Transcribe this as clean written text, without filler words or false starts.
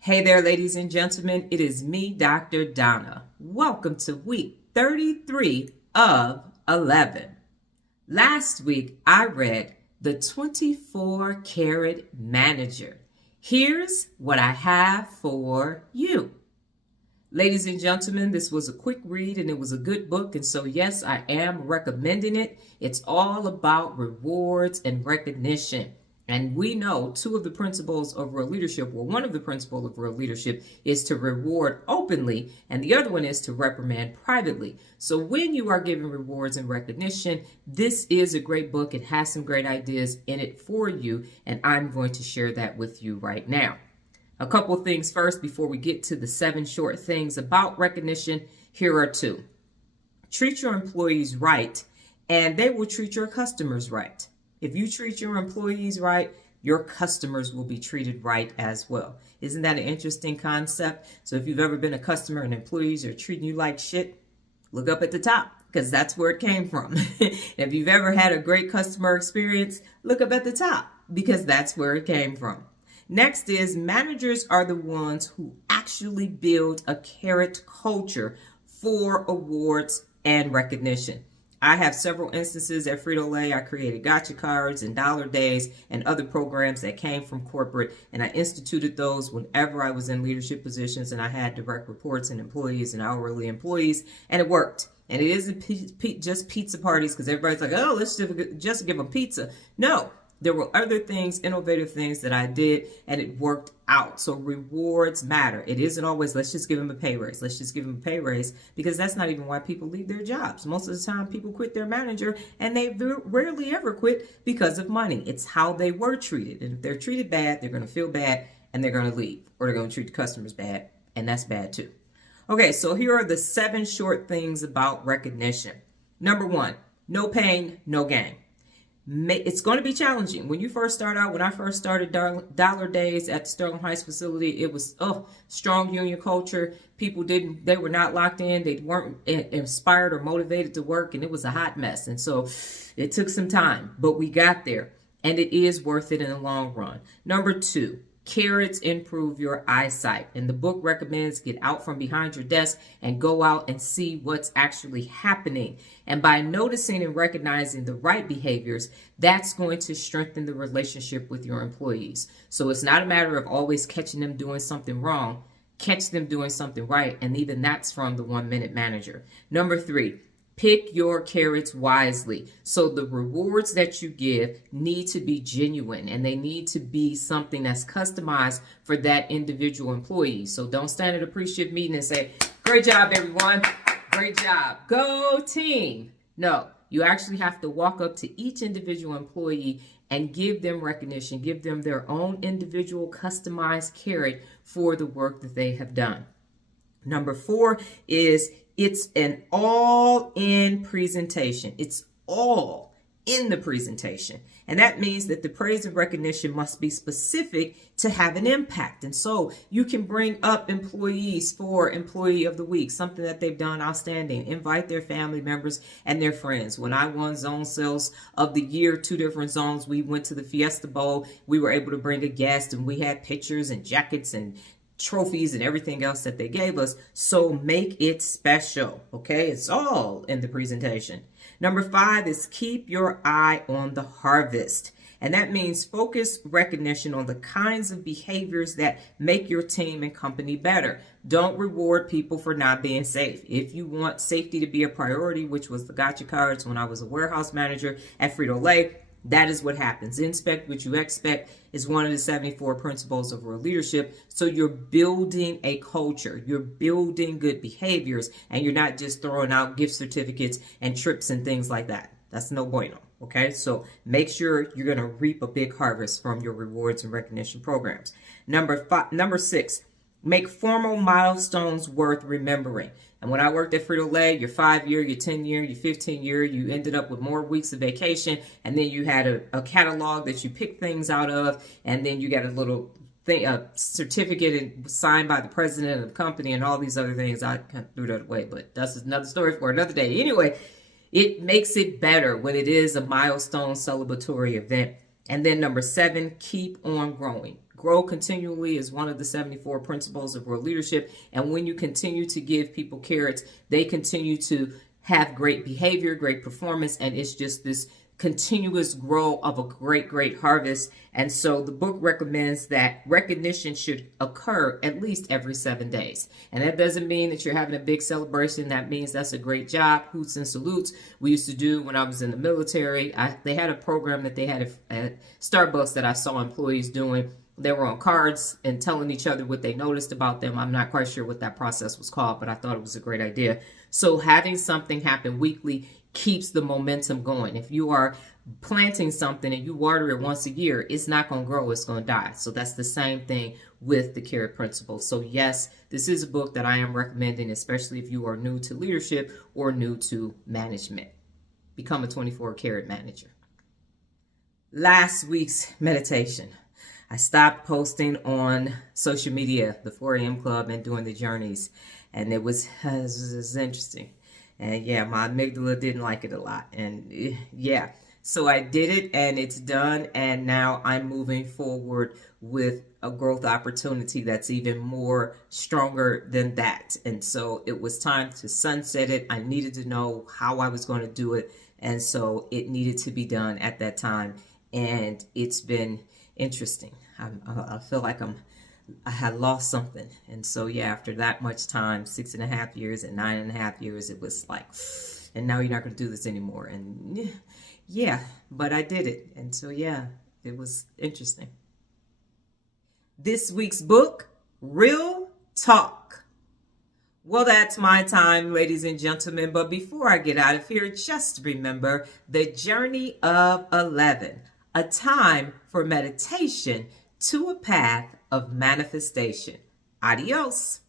Hey there, ladies and gentlemen. It is me, Dr. Donna. Welcome to week 33 of 11. Last week, I read The 24 Carat Manager. Here's what I have for you. Ladies and gentlemen, this was a quick read and it was a good book. And so, yes, I am recommending it. It's all about rewards and recognition. And we know two of the principles of real leadership, well, one of the principles of real leadership is to reward openly, and the other one is to reprimand privately. So when you are giving rewards and recognition, this is a great book. It has some great ideas in it for you, and I'm going to share that with you right now. A couple of things first before we get to the 7 short things about recognition. Here are 2. Treat your employees right, and they will treat your customers right. If you treat your employees right, your customers will be treated right as well. Isn't that an interesting concept? So if you've ever been a customer and employees are treating you like shit, look up at the top because that's where it came from. If you've ever had a great customer experience, look up at the top because that's where it came from. Next is managers are the ones who actually build a carrot culture for awards and recognition. I have several instances at Frito-Lay. I created gotcha cards and dollar days and other programs that came from corporate, and I instituted those whenever I was in leadership positions and I had direct reports and employees and hourly employees, and it worked. And it isn't just pizza parties because everybody's like, oh, let's just give them pizza. No. There were other things, innovative things that I did, and it worked out. So rewards matter. It isn't always, let's just give them a pay raise. Let's just give them a pay raise, because that's not even why people leave their jobs. Most of the time, people quit their manager, and they rarely ever quit because of money. It's how they were treated. And if they're treated bad, they're going to feel bad, and they're going to leave. Or they're going to treat the customers bad, and that's bad too. Okay, so here are the 7 short things about recognition. Number 1, no pain, no gain. It's going to be challenging. When you first start out, when I first started Dollar Days at the Sterling Heights facility, it was strong union culture. People they were not locked in. They weren't inspired or motivated to work, and it was a hot mess. And so it took some time, but we got there, and it is worth it in the long run. Number 2, carrots improve your eyesight. And the book recommends get out from behind your desk and go out and see what's actually happening. And by noticing and recognizing the right behaviors, that's going to strengthen the relationship with your employees. So it's not a matter of always catching them doing something wrong. Catch them doing something right. And even that's from the 1-minute manager. Number 3, pick your carrots wisely. So the rewards that you give need to be genuine, and they need to be something that's customized for that individual employee. So don't stand at a appreciative meeting and say, great job, everyone. Great job. Go team. No, you actually have to walk up to each individual employee and give them recognition, give them their own individual customized carrot for the work that they have done. Number 4 is it's an all-in presentation. It's all in the presentation. And that means that the praise and recognition must be specific to have an impact. And so you can bring up employees for Employee of the Week, something that they've done outstanding. Invite their family members and their friends. When I won Zone Sales of the Year, 2 different zones, we went to the Fiesta Bowl. We were able to bring a guest, and we had pictures and jackets and trophies and everything else that they gave us. So make it special. Okay, it's all in the presentation. Number 5 is keep your eye on the harvest. And that means focus recognition on the kinds of behaviors that make your team and company better. Don't reward people for not being safe. If you want safety to be a priority, which was the gotcha cards when I was a warehouse manager at Frito-Lay, that is what happens. Inspect what you expect is one of the 74 principles of real leadership. So you're building a culture, you're building good behaviors, and you're not just throwing out gift certificates and trips and things like that. That's no bueno. Okay, so make sure you're going to reap a big harvest from your rewards and recognition programs. Number 6, make formal milestones worth remembering. And when I worked at Frito-Lay, your 5-year, your 10-year, your 15-year, you ended up with more weeks of vacation. And then you had a catalog that you picked things out of. And then you got a little thing, a certificate signed by the president of the company and all these other things. I kind of threw that away, but that's another story for another day. Anyway, it makes it better when it is a milestone celebratory event. And then number 7, keep on growing. Grow continually is one of the 74 principles of real leadership. And when you continue to give people carrots, they continue to have great behavior, great performance, and it's just this continuous grow of a great harvest. And so the book recommends that recognition should occur at least every 7 days. And that doesn't mean that you're having a big celebration. That means that's a great job. Hoots and salutes. We used to do when I was in the military. They had a program that they had at Starbucks that I saw employees doing. They were on cards and telling each other what they noticed about them. I'm not quite sure what that process was called, but I thought it was a great idea. So having something happen weekly keeps the momentum going. If you are planting something and you water it once a year, it's not going to grow, it's going to die. So that's the same thing with the carrot principle. So yes, this is a book that I am recommending, especially if you are new to leadership or new to management. Become a 24 carrot manager. Last week's meditation. I stopped posting on social media, the 4 a.m. club, and doing the journeys. And it was interesting. And yeah, my amygdala didn't like it a lot. And yeah, so I did it and it's done. And now I'm moving forward with a growth opportunity that's even more stronger than that. And so it was time to sunset it. I needed to know how I was going to do it. And so it needed to be done at that time. And it's been interesting. I feel like I had lost something. And so, yeah, after that much time, 6.5 years and 9.5 years, it was like, and now you're not going to do this anymore. And yeah, but I did it. And so, yeah, it was interesting. This week's book, Real Talk. Well, that's my time, ladies and gentlemen. But before I get out of here, just remember the journey of 11, a time for meditation to a path of manifestation. Adios.